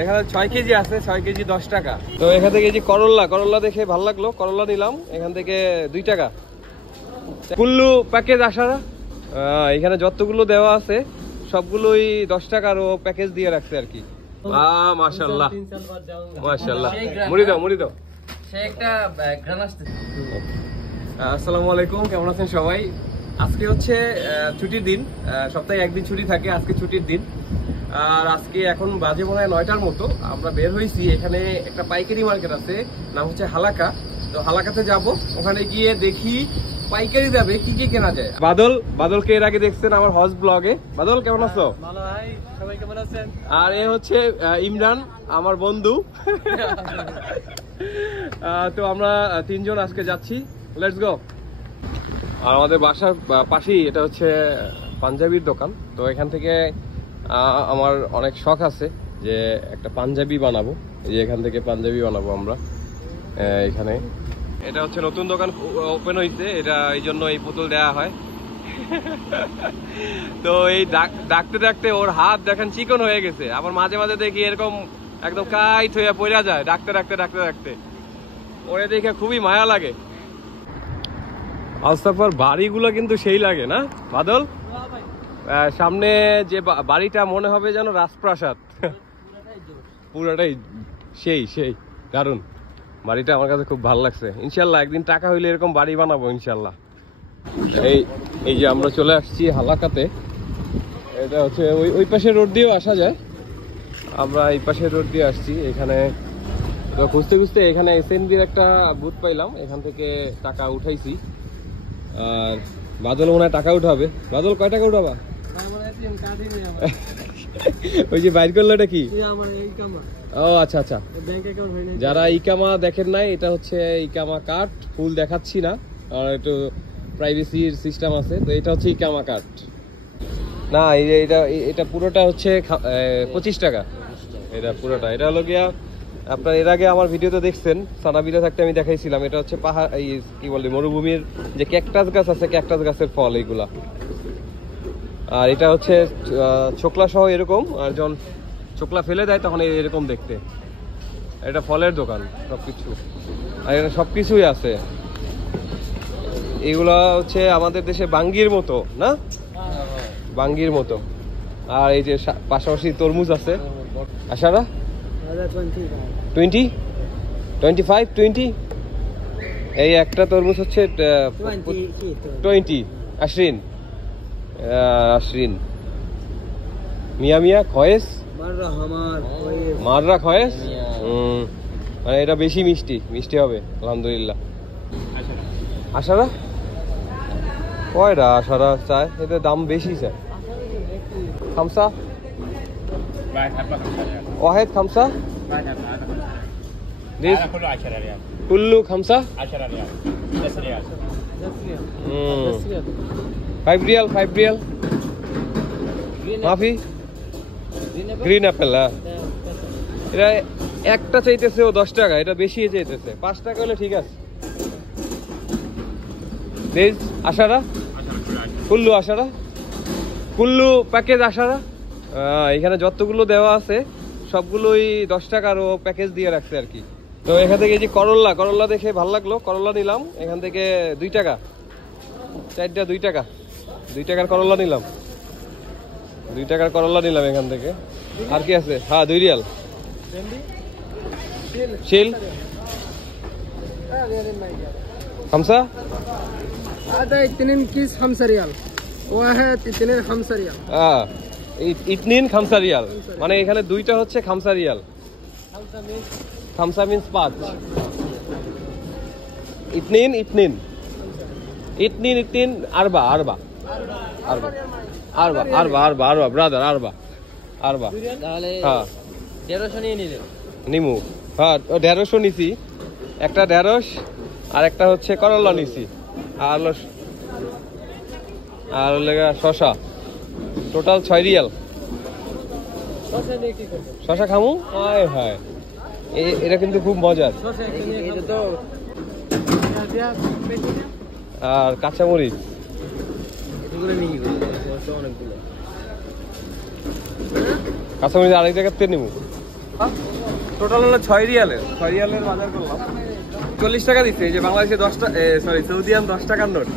এখানে 6 কেজি আছে, 6 কেজি 10 টাকা। তো এখান থেকে এই যে করল্লা দেখে ভালো লাগলো, করল্লা নিলাম এখান থেকে 2 টাকা। কুল্লু প্যাকেজ আসারা, এখানে যতগুলো দেওয়া আছে সবগুলোই 10 টাকার ও প্যাকেজ দিয়ে রাখছে আর কি। মাশাআল্লাহ মাশাআল্লাহ, মুড়ি দাও। আসসালামু আলাইকুম, কেমন আছেন সবাই? আজকে হচ্ছে ছুটির দিন, সপ্তাহে একদিন ছুটি থাকে, আজকে ছুটির দিন। আর আজকে এখন বাজে মনে হয় 9টার মতো। আমরা বের হয়েছি, এখানে একটা পাইকারি মার্কেট আছে, নাম হচ্ছে হালাকা। তো হালাকাতে যাব, ওখানে গিয়ে দেখি পাইকারি দামে কি কি কেনা যায়। বাদলকে এর আগে দেখছেন আমার হজ ব্লগে। বাদল কেমন আছো? ভালো ভাই, সবাই কেমন আছেন? আর এ হচ্ছে ইমরান, আমার বন্ধু। তো আমরা 3 জন আজকে যাচ্ছি, লেটস গো। আর আমাদের বাসার পাশেই এটা হচ্ছে পাঞ্জাবির দোকান। তো এখান থেকে আমার অনেক শখ আছে যে একটা পাঞ্জাবি বানাবো, এই যে এখান থেকে পাঞ্জাবি বানাবো আমরা এখানে। এটা হচ্ছে নতুন দোকান ওপেন হয়েছে, এটা এই জন্য এই পুতুল দেয়া হয়। তো এই ডাকতে ওর হাত দেখেন চিকন হয়ে গেছে। আবার মাঝে মাঝে দেখি এরকম একদম কাইট হয়ে পড়া যায় ডাকতে ওরে দেখে খুবই মায়া লাগে। আলসাফার বাড়িগুলো কিন্তু সেই লাগে না বাদল? সামনে যে বাড়িটা মনে হবে যেন রাজপ্রাসাদ, পুরাটাই সেই দারুন। বাড়িটা আমার কাছে খুব ভালো লাগছে। ইনশাল্লাহ একদিন টাকা হইলে এরকম বাড়ি বানাবো ইনশাল্লাহ। এই যে আমরা চলে আসছি হালাকাতে। এটা হচ্ছে ওই পাশে রোড দিয়েও আসা যায়, আমরা এই পাশে রোড দিয়ে আসছি। এখানে খুঁজতে এখানে এসএনবির একটা বুথ পাইলাম, এখান থেকে টাকা উঠাইছি। আর বাদল মনে হয় টাকা উঠাবে। বাদল কয় টাকা উঠাবা? ওই যে বাইর করলো এটা কি? ও আচ্ছা, যারা ইকামা দেখেন নাই, এটা হচ্ছে ইকামা কার্ড। ফুল দেখাচ্ছি না, আর একটু প্রাইভেসির সিস্টেম আছে। তো এটা হচ্ছে ইকামা কার্ড না, এটা পুরোটা হচ্ছে 25 টাকা। এটা পুরোটা, এটা হলো গিয়া আপনার এর আগে আমার ভিডিওতে দেখছেন, সানাবিরা থাকতে আমি দেখাইছিলাম। এটা হচ্ছে পাহাড়, এই কি বলে, মরুভূমির যে ক্যাকটাস গাছ আছে, ক্যাকটাস গাছের ফল এইগুলা। আর এটা হচ্ছে ছোকলা সহ এরকম, আর যখন ছোকলা ফেলে দেয় তখন এরকম দেখতে। এটা ফলের দোকান সবকিছু, আর এটা সবকিছুই আছে। এগুলা হচ্ছে আমাদের দেশে বাঙ্গির মতো না, বাঙ্গির মতো। আর এই যে পাশাপাশি তরমুজ আছে। আশারা 20 এই একটা তরমুজ হচ্ছে 20 আশরিন মিয়া খয়েস মাররা খয়েস। মানে এটা বেশি মিষ্টি হবে আলহামদুলিল্লাহ। আশারা কয়টা আশারা চায়? এটা দাম বেশি চায়। খামসা ওয়াহেদ, খামসা কুল্লু খামসা 5 রিয়াল মাফি গ্রিন অ্যাপেল। এটা একটা চাইতেছে ও 10 টাকা, এটা বেশি চাইতেছে। 5 টাকা হলে ঠিক আছে। আশারা কুল্লু প্যাকেজ আশারা, এখানে যতগুলো দেওয়া আছে সবগুলোই 10 টাকার ও প্যাকেজ দিয়ে রাখছে আর কি। তো এখান থেকে এই যে করল্লা দেখে ভালো লাগলো, করল্লা নিলাম এখান থেকে 2 টাকা। 4টা 2 টাকা, 2 টাকার করল্লা নিলাম, 2 টাকার করল্লা নিলাম এখান থেকে। আর কি আছে? হ্যাঁ 2 রিয়াল শিল খামসা ইতনিন খামসা রিয়াল। মানে এখানে 2টা হচ্ছে খামসা রিয়াল। খামসা মিন্স 5। ইতনিন আরবা ব্রাদার আরবা। তাহলে হ্যাঁ 150 নিয়ে নিমু। হ্যাঁ 150 নিছি, একটা 150 আর একটা হচ্ছে করল্লা নিছি, আর শশা। Total 6 Real. শশা খামু? হায় এটা কিন্তু খুব মজার। আর কাঁচামরিচ কাঁচামরিচ আরেক জায়গার থেকে নিবো। টোটাল হলো 6 রিয়ালের বাজার করলাম। 40 টাকা দিচ্ছে। এই যে বাংলাদেশে 10 টাকা, সরি সৌদিয়ান 10 টাকার নোট।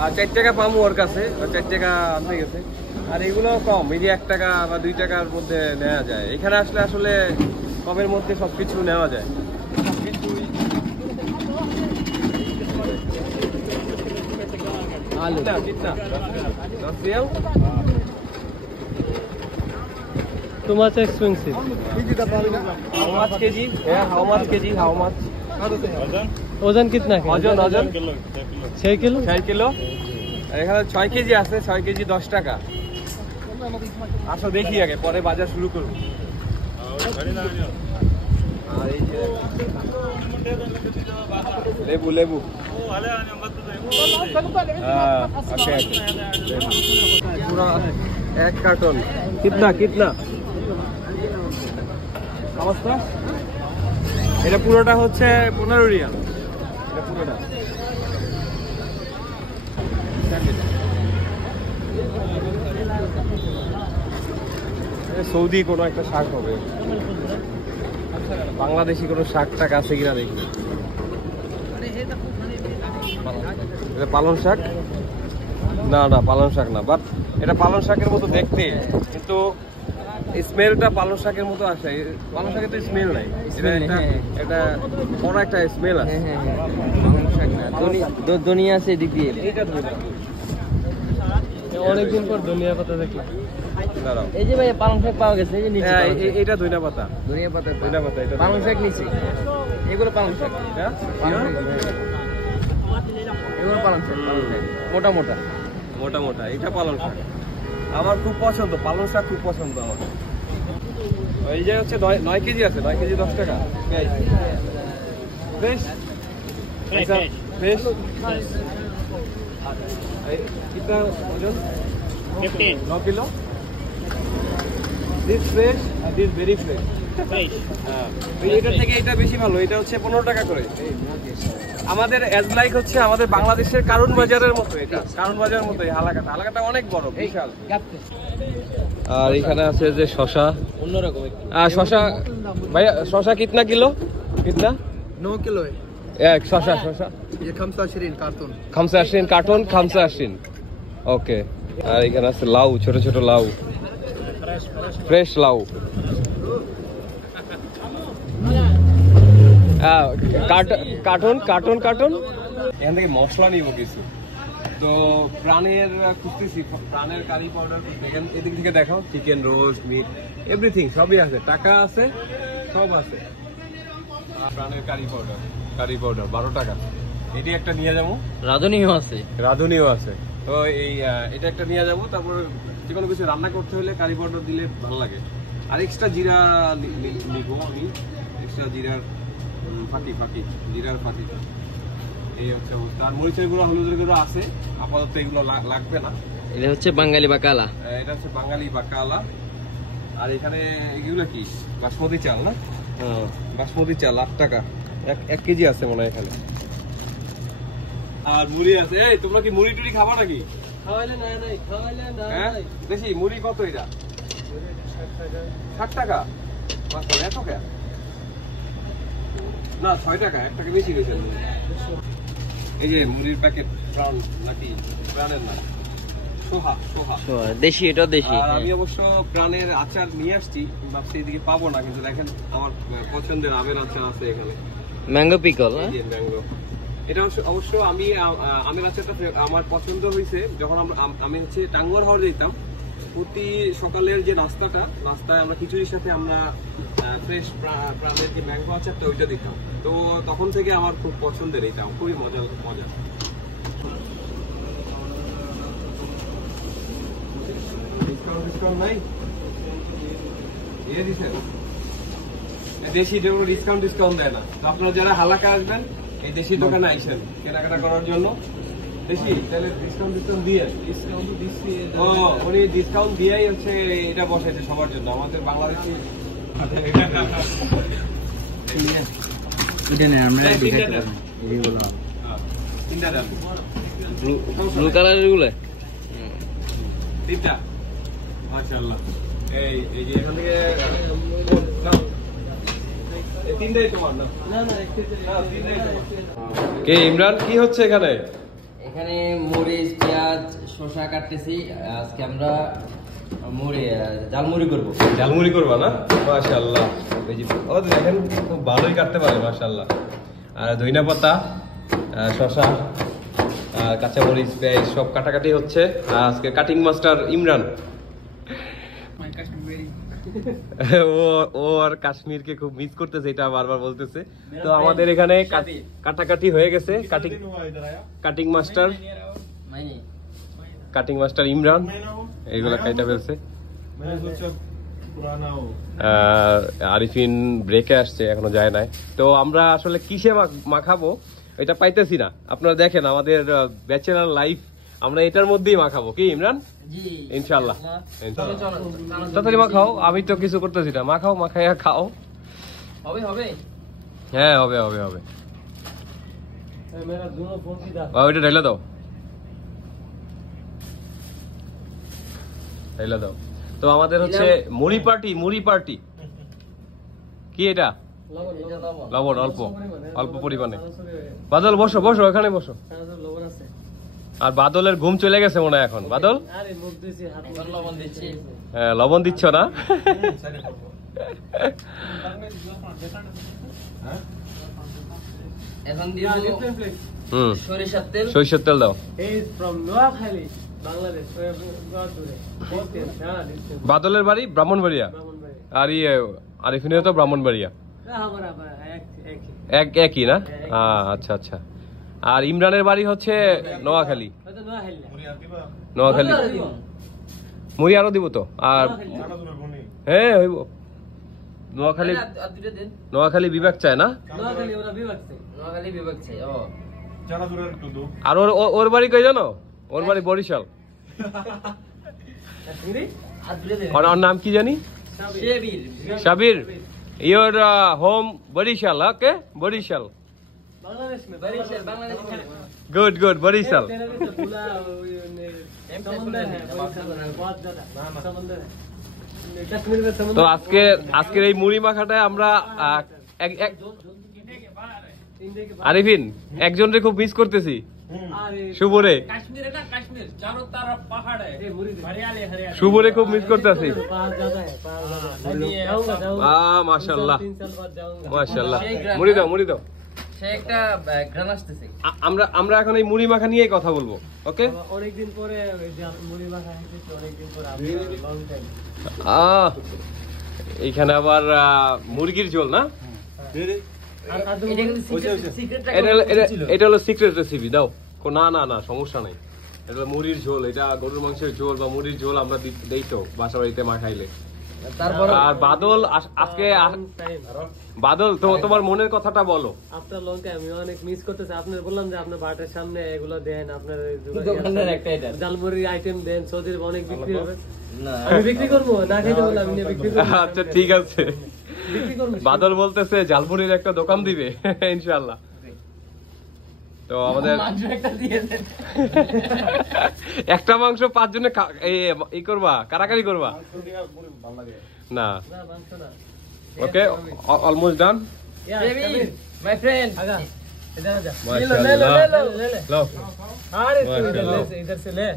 আর 4 টাকা পামু ওর কাছে, 4 টাকা আনতে গেছে। আর এগুলো কম, এই যে 1 টাকা বা 2 টাকার মধ্যে নেওয়া যায়। এখানে আসলে আসলে কমের মধ্যে সবকিছু নেওয়া যায়। आलू कितना 10 riyal. too much expensive. How much kg? Yeah, how much kg? How much? ওজন कितना है? ওজন 6 किलो 6 কিলো। এখানে 6 কেজি আছে, 6 কেজি 10 টাকা। আসো দেখি আগে, পরে বাজার শুরু করব। আর এই যে লেবু ओके पूरा 1 कार्टन कितना অবস্থা। এটা পুরোটা হচ্ছে 15 রিয়াল। এটা পুরোটা সৌদি কোনো একটা শাক হবে, বাংলাদেশি কোনো শাক টাক আছে কিনা দেখি। এটা পালং শাক না, পালং শাক না, বাট এটা পালং শাকের মতো দেখতে, কিন্তু স্মেলটা পালং শাকের মতো আসে। পালং শাকের তো স্মেল নাই, এটা বড় একটা স্মেল আছে। পালং শাক না, দুনিয়া আছে দিক দিয়ে। এইটা ধরে অনেকদিন পর ধনিয়া পাতা দেখলাম। দাঁড়াও, এই যে ভাই পালং শাক পাওয়া গেছে, এই যে নিচে এইটা ধনিয়া পাতা, এটা পালং শাক নিচে, এগুলো পালং শাক। হ্যাঁ এগুলো পালং শাক, মোটা এটা পালং শাক। আমার খুব পছন্দ পালং শাক, খুব পছন্দ আমার। এই যে হচ্ছে 9 কেজি আছে, 9 কেজি 10 টাকা। ফ্রেশ कितना वजन 9 किलो। দিস ফ্রেশ আর দিস ভেরি ফ্রেশ। এটা থেকে এটা বেশি ভালো, এটা হচ্ছে 15 টাকা করে। আমাদের এজ লাইক হচ্ছে আমাদের বাংলাদেশের কারণ বাজারের মতো, এটা কারণ বাজারের মতো। এই হালাকাটা অনেক বড়, বিশাল। আর এখানে আছে যে শশা, অন্যরকম। আর শশা ভাইয়া, শশা কিतना কিলো? कितना 9 किलो है এক শশা ये 25 कार्टून 25 কার্টন 25। ওকে। আর এখানে আছে লাউ, ছোট ছোট লাউ, ফ্রেশ লাউ। কার্টন। এখান থেকে মশলা নিব কিছু, তো প্রাণের খুঁজতেছি, প্রাণের কারি পাউডার। এদিক থেকে দেখো, চিকেন রোস্ট, মিট, এভরিথিং সবই আছে, টাকা আছে, সব আছে। প্রাণের কারি পাউডার 12 টাকা। এটি একটা নিয়ে যাবো। রাঁধুনিও আছে, তো এই এটা একটা নিয়ে যাবো। তারপর যে কোনো কিছু রান্না করতে হলে কারি পাউডার দিলে ভালো লাগে। আর এক্সট্রা জিরা নিবো আমি, এক্সট্রা জিরার ফাঁকি। এই হচ্ছে অবস্থা। আর মরিচের গুঁড়ো, হলুদের গুঁড়ো আছে, আপাতত এগুলো লাগবে না। এটা হচ্ছে বাঙালি বাকালা। এটা হচ্ছে বাঙালি বাকালা। আর এখানে এগুলো কি বাসমতি চাল না? বাসমতি চাল 8 টাকা, 1 কেজি আছে মনে হয় এখানে। আর মুড়ি আছে। এই তোমরা কি মুড়ি টুড়ি খাবা নাকি? খাওয়াইলে না, হ্যাঁ দেখি মুড়ি কত এটা? 60 টাকা। এত টাকা না, 6 টাকা, 1 টাকা বেশি গেছে। এই যে মুড়ির প্যাকেট, প্রাণ নাকি প্রাণের না, সোহা। দেশি, এটা দেশি। আমি অবশ্য প্রাণের আচার নিয়ে আসছি, ভাবছি এদিকে পাবো না, কিন্তু দেখেন আমার পছন্দের আমের আচার আছে এখানে। Mango pickle. ম্যাঙ্গো, এটা অবশ্য আমি আমের আচারটা আমার পছন্দ হয়েছে যখন আমি হচ্ছে টাঙ্গুয়ার হাওর যেতাম। প্রতি সকালের যে নাস্তায় আমরা খিচুড়ির সাথে আমরা ফ্রেশ প্রাণের যে ম্যাঙ্গো আচারটা ওইটা দিতাম। তো তখন থেকে আমার খুব পছন্দের, এইটা খুবই মজা। ডিসকাউন্ট নাই দিয়ে দিচ্ছেন? দেশি ডিসকাউন্ট দেয় না। তো আপনারা যারা হালাকা আসবেন, এই দেশি দোকানে আইসেন কেনাকাটা করার জন্য। দেশি তাহলে ডিসকাউন্ট দিয়ে উনি ডিসকাউন্ট দিয়েই হচ্ছে এটা বসাইছে সবার জন্য, আমাদের বাংলাদেশি। ব্লু কালারের গুলো তিনটা মাশাআল্লাহ। এই এই যে এখান থেকে এই তিনটাই তোমার না? কে ইমরান, কি হচ্ছে এখানে? এখানে মরিচ পেঁয়াজ শসা কাটতেছি। আজকে আমরা ঝালমুড়ি করবো। ঝালমুড়ি করবা না? মাশাআল্লাহ। এই যে ও দেখেন খুব ভালোই কাটতে পারে মাশাআল্লাহ। আর ধনিয়া পাতা, শসা, আর কাঁচামরিচ, পেঁয়াজ সব কাটাকাটি হচ্ছে। আজকে কাটিং মাস্টার ইমরান। ও আর কাশ্মীরকে খুব মিস করতেছে, এটা বারবার বলতেছে। তো আমাদের এখানে কাটাকাটি হয়ে গেছে। কাটিং মাস্টার ইমরান এইগুলা কাইটা ফেলছে। আরিফিন ব্রেকে আসছে, এখনো যায় নাই। তো আমরা আসলে কিসে মাখাবো এটা পাইতেছি না। আপনারা দেখেন আমাদের ব্যাচেলার লাইফ, আমরা এটার মধ্যেই মাখাবো। কি ইমরান? ইনশাল্লাহ। তাড়াতাড়ি মাখাও, আমি তো কিছু করতেছি না। মাখাও, মাখাইয়া খাও। হ্যাঁ হবে হবে হবে। ওইটা ঢেলে দাও, ঢেলে দাও। তো আমাদের হচ্ছে মুড়ি পার্টি। কি এটা? লবণ অল্প অল্প পরিমাণে। বাদল বসো বসো, এখানে বসো। আর বাদলের ঘুম চলে গেছে মনে হয় এখন। বাদল হ্যাঁ লবণ দিচ্ছ না? সরিষার তেল দাও। বাদলের বাড়ি ব্রাহ্মণবাড়িয়া, আর ইয়ে আরিফিনের তো ব্রাহ্মণবাড়িয়া, একই না? আচ্ছা আচ্ছা। আর ইমরানের বাড়ি হচ্ছে নোয়াখালী। মুড়ি আরো দিব তো। আর হ্যাঁ হইব। নোয়াখালী বিভাগ চায় না? আর ওর বাড়ি কই জানো? ওর বাড়ি বরিশাল। ওর নাম কি জানি? Sabir. Your home Barishal. Okay Barishal. Good good Barishal. তো আজকের এই মুড়ি মাখাটায় আমরা আরিফিন একজনকে খুব মিস করতেছি। শুভরে খুব মিস করতেছি। মাশাআল্লাহ মাশাআল্লাহ। মুড়ি দাও মুড়ি দাও। আমরা এখন এই মুড়ি মাখা নিয়েই কথা বলবো। ওকে, অনেকদিন পরে মুড়ি মাখা এইখানে আবার মুরগির ঝোল না? এটা হলো সিক্রেট রেসিপি। দাও। না না না সমস্যা নাই। এটা মুড়ির ঝোল, এটা গরুর মাংসের ঝোল বা মুড়ির ঝোল আমরা দেই তো বাসা বাড়িতে মাখাইলে। আর বাদল আজকে বাদল তো তোমার মনের কথাটা বলো। আপনার লঙ্কা আমি অনেক মিস করতেছি। আপনার বললাম যে আপনার বাটের সামনে এগুলো দেন, আপনার জালমুড়ি আইটেম দেন, সৌদির অনেক বিক্রি হবে। আমি বিক্রি করবো না খাইতে বললাম। আচ্ছা ঠিক আছে। বাদল বলতেছে জালমুড়ির একটা দোকান দিবে ইনশাআল্লাহ। তো আমাদের একটা মাংস 5 জনে এই করবা, কারাকারি করবা না? ওকে, অলমোস্ট ডান। মাই ফ্রেন্ড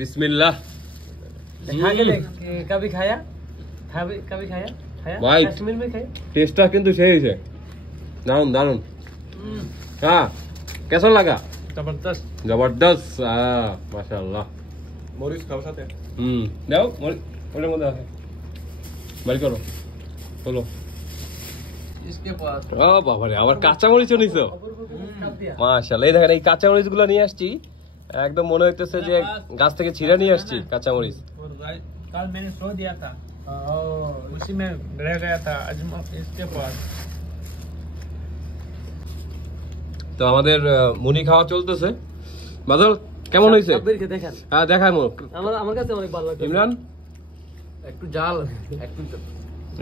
বিসমিল্লাহ। কবি খায়া ভাই, টেস্টটা কিন্তু সেই হয়েছে, দারুন দারুন। হ্যাঁ কেমন লাগা? জবরদস্ত জবরদস্ত। মাশাআল্লাহ। মরিচ খাও সাথে। দাও মরিচ ওটার মধ্যে আছে, বাড়ি করো বলো। ও বাবা রে, আবার কাঁচা মরিচও নিছো? মাশাআল্লাহ। এই দেখেন এই কাঁচা মরিচ গুলো নিয়ে আসছি, একদম মনে হইতেছে যে গাছ থেকে ছিঁড়ে নিয়ে আসছি কাঁচা মরিচ। কাল मैंने सो दिया था, उसी में रह गया था इसके पास। তো আমাদের মুড়ি খাওয়া চলতেছে। বাদল কেমন হয়েছে? হ্যাঁ দেখায় মুখ। আমার কাছে অনেক ভালো লাগছে। ইমরান একটু জাল, একটু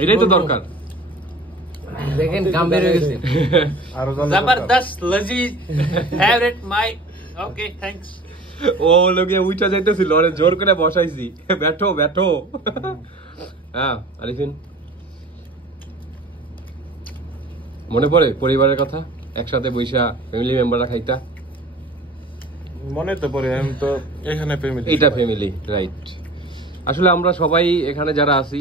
এটাই তো দরকার। দেখেন গাম বের হয়ে গেছে। জবরদস্ত, লজিজ, ফেভারিট মাই। Okay thanks. ও লোকে উইটা যাইতেছিল, অনেক জোর করে বসাইছি, ব্যাঠো ব্যাঠো। হ্যাঁ আরিফিন, মনে পড়ে পরিবারের কথা, একসাথে বৈশা ফ্যামিলি মেম্বাররা খাইতা? মনে তো পড়ে, আমি তো এখানে ফ্যামিলি, এইটা ফ্যামিলি, রাইট। আসলে আমরা সবাই এখানে যারা আছি,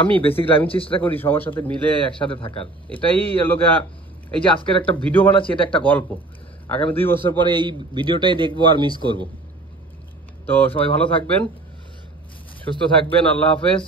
আমি বেসিক্যালি আমি চেষ্টা করি সবার সাথে মিলে একসাথে থাকার। এটাই লোকা, এই যে আজকের একটা ভিডিও বানাচ্ছি, এটা একটা গল্প। আগামী 2 বছর পরে এই ভিডিওটাই দেখবো আর মিস করব। তো সবাই ভালো থাকবেন, সুস্থ থাকবেন, আল্লাহ হাফেজ।